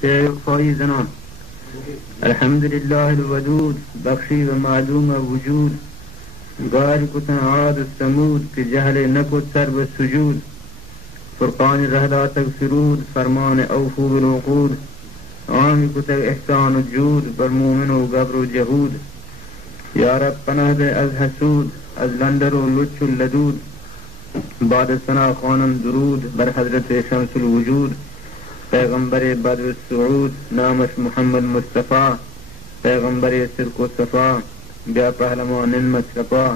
five زنان الحمد للہ الودود بخشی و معدوم وجود گار کتن عاد السمود کہ جہل نکت سر و سجود فرقان رہدا تک سرود فرمان اوفو بالعقود عام کتک احسان الجود بر مومن و گبر و جہود یا رب پناہ دے از حسود از لندر و لچ اللدود بعد ثنا خوانم درود بر حضرت شمس الوجود پیغمبر بدر السعود نامش محمد مصطفیٰ پیغمبر صدق و صفا بیا پہلوان مصطفیٰ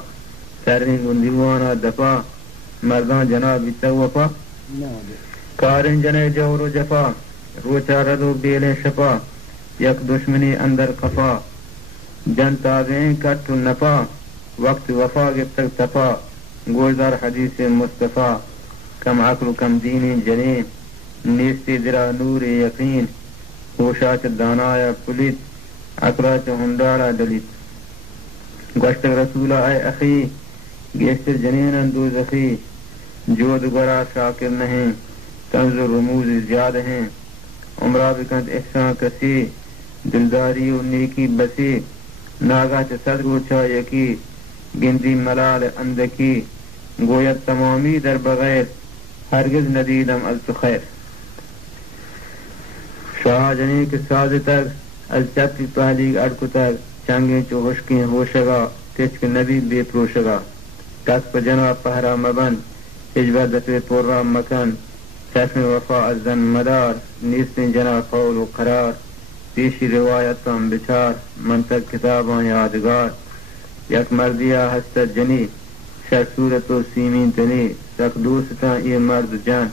سرنگ دیوانا دفا مردان جناب توفا کارن جنے جور و جفا روچا ردو بیل شفا یک دشمنی اندر قفا جن تازیں کٹ نفا وقت وفا گب تک تفا گوزار حدیث مصطفیٰ کم عقل و کم دین جنین نیستی درا نور یقین ہوشا چ دانایا پلیت اقرا چ ہنڈاڑا دلیت گوشت رسولہ اے اخی گیشتر جنین دوزخی جود گرا شاکر نہیں طنز رموز زیاد ہیں عمرہ بکند احسان کسی دلداری و نیکی بسی ناگاہ چ صدر و چا یکی گندی ملال اندکی گویت تمامی در بغیر ہرگز ندیدم از تو خیر شاہ جنی کے ساز تک از چپی پہلی اڑکو تک چنگیں چو ہوشکیں ہوشگا تچک نبی بے پروشگا کس پہ جنا پہرا مبن اجبہ دفع پورا مکن چشم وفا ازن مدار نیستن جنا قول و قرار پیشی روایتاں بچار منتق کتاباں یادگار یک مردیا ہستت جنی شر صورت و سیمین تنی سک دوستاں یہ مرد جان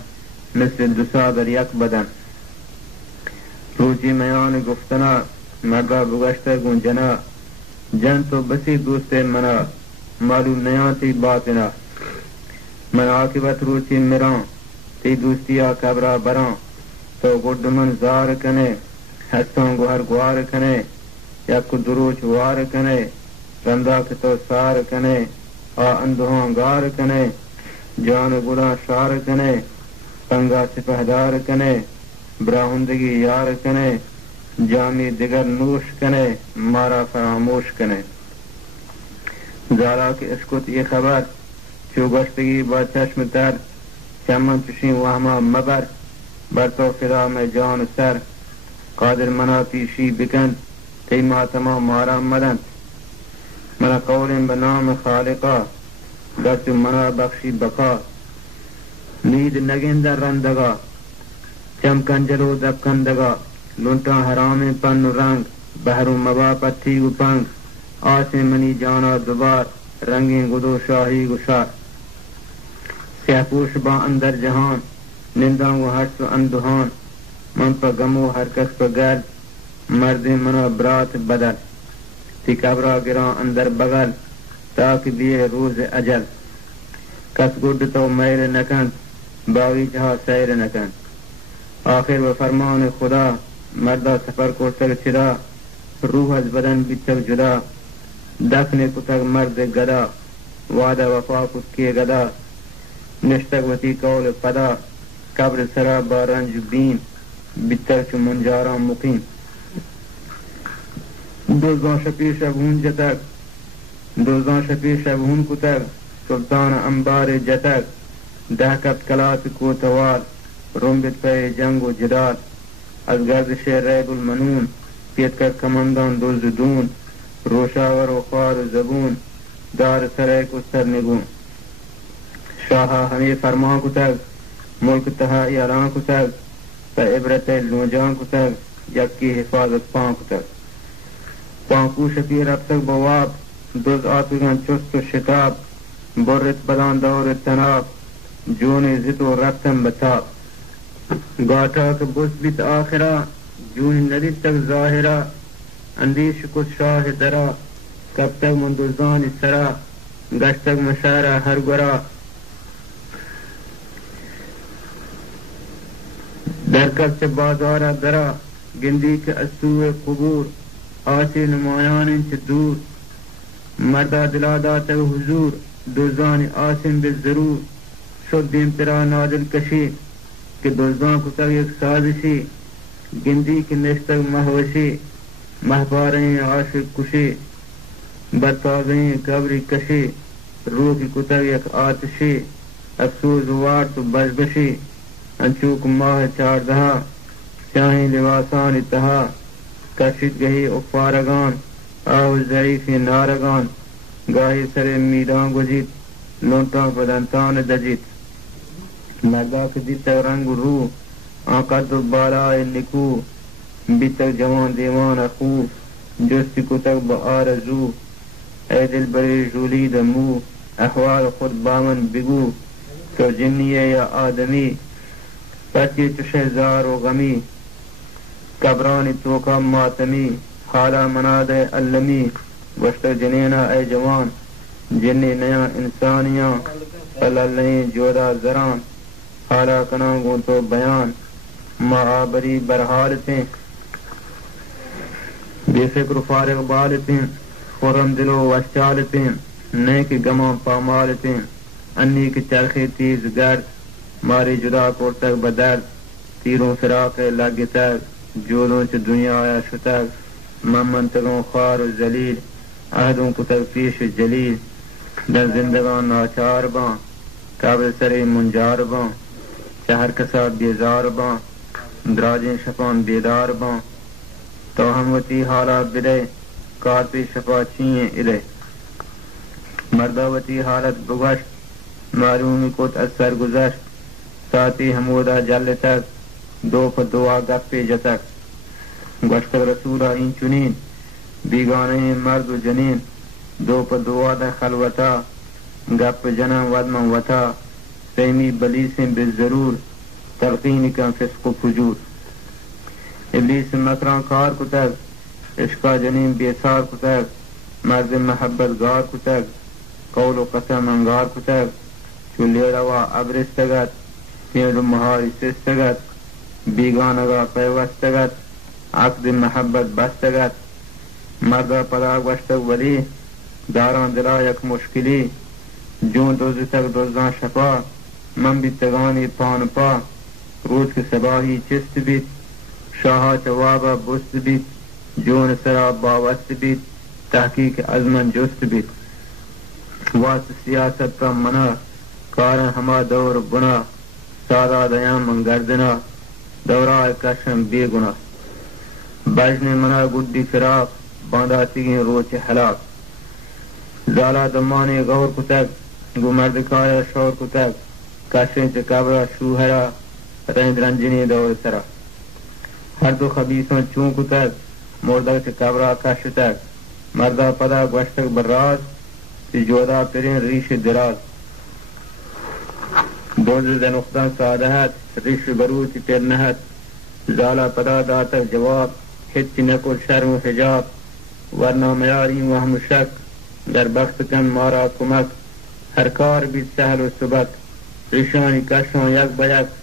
مثل دسا در یک بدن روچی میان گفتنا مردہ بگشتہ گنجنا جن تو بسی دوست منا معلوم نیاں تی باطنا من عاقبت روچی مران تی دوستیا کبرا بران تو گڈ من زار کنے ہستوں گوہر گوار کنے یک دروچ وار کنے رندہ کتو سار کنے آ اندہاں گار کنے جان گلا شار کنے پنگا سپہدار کنے براہندگی یار کنے جامی دگر نوش کنے مارا فراموش کنے زارا کے اشکت یہ خبر چو گشتگی با چشم تر چمن چشیں وہما مبر برتو فدا میں جان سر قادر منا پیشی بکن تی ماتما مارا مدن منا قول بنام خالقا گرچ منا بخشی بقا نید نگندر رندگا چمکن جلو دبکندگا لنٹا حرام پن رنگ بحر مبا پتھی و پنگ آسے منی جانا دوبار رنگیں گدو شاہی گشار سیاپوش با اندر جہان ننداں و ہرس و اندہان من پا گمو ہر کس پا گرد مرد منا برات بدل تی کبرا گران اندر بغل تاک بیے روز اجل کس گڈ تو میل نکن باغی جہاں سیر نکن آخر و فرمان خدا مردہ سفر کو تک چدا روح از بدن بھی تک جدا دفن کو تک مرد گدا وعدہ وفا کت کے گدا نشتک وتی قول پدا قبر سرا بارنج بین بتر چو منجارا مقیم دوزاں شپی شبہون جتک دوزاں شپی شبہون کتک سلطان انبار جتک دہکت کلات کو توال رنبت پہ جنگ و جدال از گردش ریب المنون پیت کر کمندان دوزدون روشاور و خوار و زبون دار سرے کو سرنگون شاہا ہمیں فرمان کو تک ملک تہا اعلان کو تک پہ عبرت لوجان کو تک یک کی حفاظت پان کو تک پانکو شپی رب تک بواب دوز آتگان چست و شتاب برت بدان دور تناب جون عزت و رفتن بتاب گاٹا کہ بس بیت آخرہ جون ندی تک ظاہرہ اندیش کچھ شاہ درا کب تک مندوزان سرا گشت تک مشارہ ہر گرا درکت سے بازارہ درا گندی کے اسوء قبور آسی نمایان انچ دور مردہ دلادا تک حضور دوزان آسم بالضرور شد دیم ترا نادل کشی کہ دوزان کو تک ایک سازشی گندی کی نشتگ مہوشی مہپاریں عاشق کشی برتازیں قبری کشی روح کی کتگ یک آتشی افسوس وار تو بشبشی انچوک ماہ چاردہا چاہیں لباسان اتہا کشید گہی افارگان آو ضعیفی نارگان گاہی سر میدان گجید لونٹان پدنتان دجید مردہ کدی تک رنگ رو آنقد بالائے نکو بیتک جوان دیوان اخو جستی کتک بآرزو اے دل بری جولی دمو احوال خود بامن بگو تو جنی یا آدمی پچی چشہ زار و غمی قبرانی توکا ماتمی حالا مناد علمی وشتر جنینا اے جوان جنی نیا انسانیاں پلالیں جودا زران حالا کنانگوں تو بیان معابری برحالتیں بے فکر و فارغ بالتیں خورم دل و وشچالتیں نیک گمان پامالتیں انی کی چرخی تیز گرد ماری جدا کرتک بدرد تیروں فراق لگ تک جولوں چ دنیا آیا شتک منتگوں خوار و ذلیل عہدوں کتک پیش جلیل در زندگان ناچار باں قابل سر منجار باں چہر کسا بیزار باں دراجیں شفان بیدار باں تو ہموتی حالا بدے کارپی شفا چیئیں الے مرداوتی حالت بگشت معلومی کت اثر گزشت ساتھی حمودہ جل تک دو پر دعا گپی جتک گشت رسولہ این چنین بیگانے مرد و جنین دو پر دعا دا خلوتا گپ جنا ودم وتا سیمی بلیسیں بالضرور تلقین کا فسق و فجور ابلیس مکران کار کتک عشقا جنین بیسار کتک مرد محبت گار کتک قول و قسم انگار کتک چلی روا ابرستگت پیڑ مہاری سستگت بیگانگا پیوستگت عقد محبت بستگت مردہ پدا گشتک ولی داران دلا یک مشکلی جون دوزی تک دوزدان شپا من بھی تگانی پان پا روز کے سباہی چست بیت شاہا چوابا بست بیت جون سرا باوست بیت تحقیق عزمن جست بیت واسط سیاست کا منع کار ہما دور گنا سادہ دیاں منگردنا دورہ کشم بے گنا بجن منع گڈی فراق باندھا تگیں روچ ہلاک زالا دمانے غور کتک گمرد کایا شور کتک کشیں چکابرا شوہرا رند رنجنی دور سرا ہر دو خبیصوں چون کتک مردک چکابرا کش تک مردہ پدا گوشتک براز تی جودا پرین ریش دراز دوز دنختان سادہت ریش بروچ پرنہت زالا پدا داتک جواب ہچ نکل شرم و حجاب ورنہ میاری وہم شک در بخت کن مارا کمک ہر کار بھی سہل و سبک ریشانی کشوں یک بیک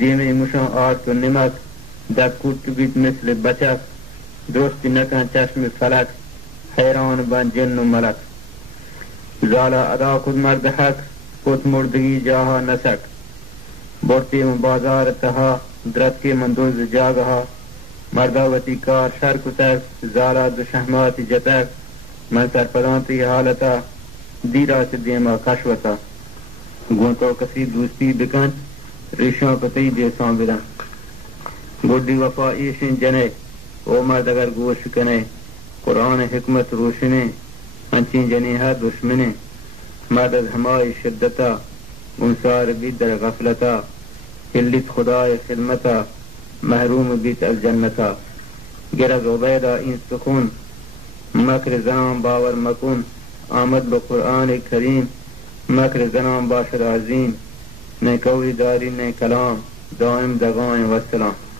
دیمی مشان آرت و نمک دک کٹ بیت مثل بچک دوستی نکن چشم فلک حیران بن جن و ملک زالا ادا خود مرد حق کت مردگی جاہا نسک بورتی من بازار تہا درد کے مندوز جاگہا مرداوتی کار شر کتک زالا دو شہماتی جتک من سرپدانتی حالتا دیرا سے دیما کشوتا گونتو کسی دوستی بکن ریشوں پتی دیسان بدن گوڑی وفا ایشن جنے او مرد اگر گوش کنے قرآن حکمت روشنے انچین جنی ہے دشمنے مرد از ہمائی شدتا گنسار بیت در غفلتا حلت خدای خدمتا محروم بیت از جنتا گرز عبیدہ این سخون مکر زنان باور مکن آمد بقرآن کریم مکر زنان باشد عظیم نہ کوئی داری نہ کلام دائم دغائیں وسلام